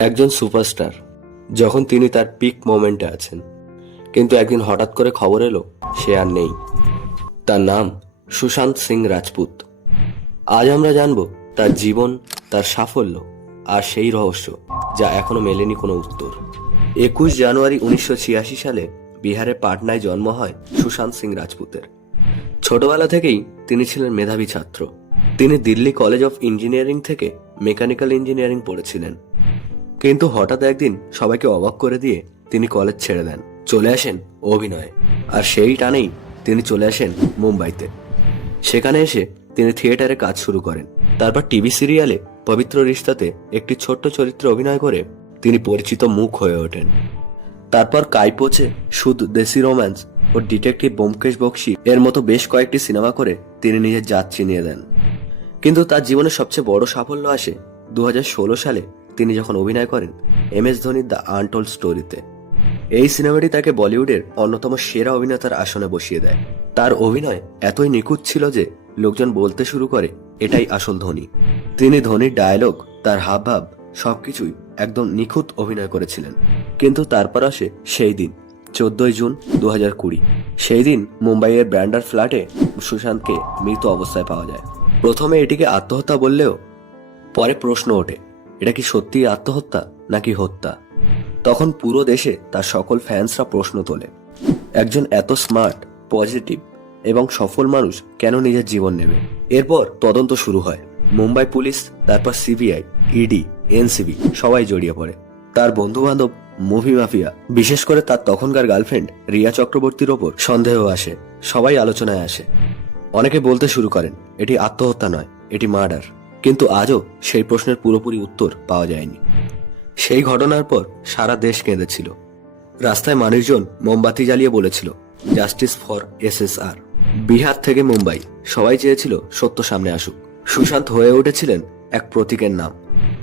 একজন সুপারস্টার, যখন তিনি তার পিক মোমেন্টে আছেন। কিন্তু একদিন হঠাৎ করে খবর এলো, সে আর নেই। তার নাম সুশান্ত সিং রাজপুত। আজ আমরা জানব তার জীবন, তার সাফল্য আর সেই রহস্য, যা এখনও মেলেনি কোনো উত্তর। একুশ জানুয়ারি উনিশশো ছিয়াশি সালে বিহারের পাটনায় জন্ম হয় সুশান্ত সিং রাজপুতের। ছোটবেলা থেকেই তিনি ছিলেন মেধাবী ছাত্র। তিনি দিল্লি কলেজ অফ ইঞ্জিনিয়ারিং থেকে মেকানিক্যাল ইঞ্জিনিয়ারিং পড়েছিলেন। কিন্তু হঠাৎ একদিন সবাইকে অবাক করে দিয়ে তিনি কলেজ ছেড়ে দেন। চলে আসেন অভিনয়ে। আর সেই টানেই তিনি চলে আসেন মুম্বাইতে। সেখানে এসে তিনি থিয়েটারে কাজ শুরু করেন। তারপর টিভি সিরিয়ালে পবিত্র রিশতাতে একটি ছোট্ট চরিত্রে অভিনয় করে তিনি পরিচিত মুখ হয়ে ওঠেন। তারপর কাইপোচে সুদ দেশি রোম্যান্স ও ডিটেকটিভ বোমকেশ বক্সি এর মতো বেশ কয়েকটি সিনেমা করে তিনি নিজের জাত চিনিয়ে দেন। কিন্তু তার জীবনের সবচেয়ে বড় সাফল্য আসে দু হাজার ষোলো সালে তিনি যখন অভিনয় করেন, এম এস ধোনির দ্য আনটোল্ড স্টোরিতে। এই সিনেমাটি তাকে বলিউডের অন্যতম সেরা অভিনেতার আসনে বসিয়ে দেয়। তার অভিনয় এতই নিখুঁত ছিল যে লোকজন বলতে শুরু করে, এটাই আসল ধোনি। তিনি ধোনির ডায়লগ, তার হাবভাব, সবকিছুই একদম নিখুঁত অভিনয় করেছিলেন। কিন্তু তারপর আসে সেই দিন, চোদ্দই জুন দু হাজার কুড়ি। সেই দিন মুম্বাইয়ের ব্র্যান্ডার ফ্ল্যাটে সুশান্তকে মৃত অবস্থায় পাওয়া যায়। প্রথমে এটিকে আত্মহত্যা বললেও পরে প্রশ্ন ওঠে এটা কি সত্যিই আত্মহত্যা নাকি হত্যা? তখন পুরো দেশে তার সকল ফ্যান্সরা প্রশ্ন তোলে। একজন এত স্মার্ট পজিটিভ এবং সফল মানুষ কেন নিজের জীবন নেবে? এরপর তদন্ত শুরু হয়। মুম্বাই পুলিশ, তারপর সিবিআই ইডি এনসিবি সবাই জড়িয়ে পড়ে। তার বন্ধু বান্ধব মুভি মাফিয়া বিশেষ করে তার তখনকার গার্লফ্রেন্ড রিয়া চক্রবর্তীর ওপর সন্দেহ আসে, সবাই আলোচনায় আসে। অনেকে বলতে শুরু করেন, এটি আত্মহত্যা নয়, এটি মার্ডার কিন্তু আজও সেই প্রশ্নের পুরোপুরি উত্তর পাওয়া যায়নি। সেই ঘটনার পর সারা দেশ কেঁদেছিল। রাস্তায় মানুষজন মোমবাতি জ্বালিয়ে বলেছিল জাস্টিস ফর এসএসআর বিহার থেকে মুম্বাই, সবাই চেয়েছিল সত্য সামনে আসুক। সুশান্ত হয়ে উঠেছিলেন এক প্রতীকের নাম।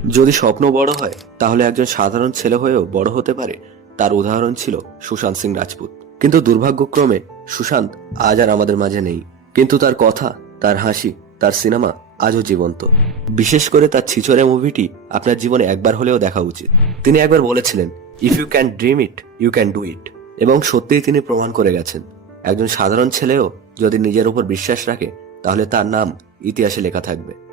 যদি স্বপ্ন বড় হয়, তাহলে একজন সাধারণ ছেলে হয়েও বড় হতে পারে, তার উদাহরণ ছিল সুশান্ত সিং রাজপুত। কিন্তু দুর্ভাগ্যক্রমে সুশান্ত আজ আর আমাদের মাঝে নেই। কিন্তু তার কথা, তার হাসি, তার সিনেমা আজও জীবন্ত। বিশেষ করে তার ছিচরে মুভিটি আপনার জীবনে একবার হলেও দেখা উচিত। তিনি একবার বলেছিলেন if you can dream it you can do it এবং সত্যিই তিনি প্রমাণ করে গেছেন। একজন সাধারণ ছেলেও যদি নিজের উপর বিশ্বাস রাখে, তাহলে তার নাম ইতিহাসে লেখা থাকবে।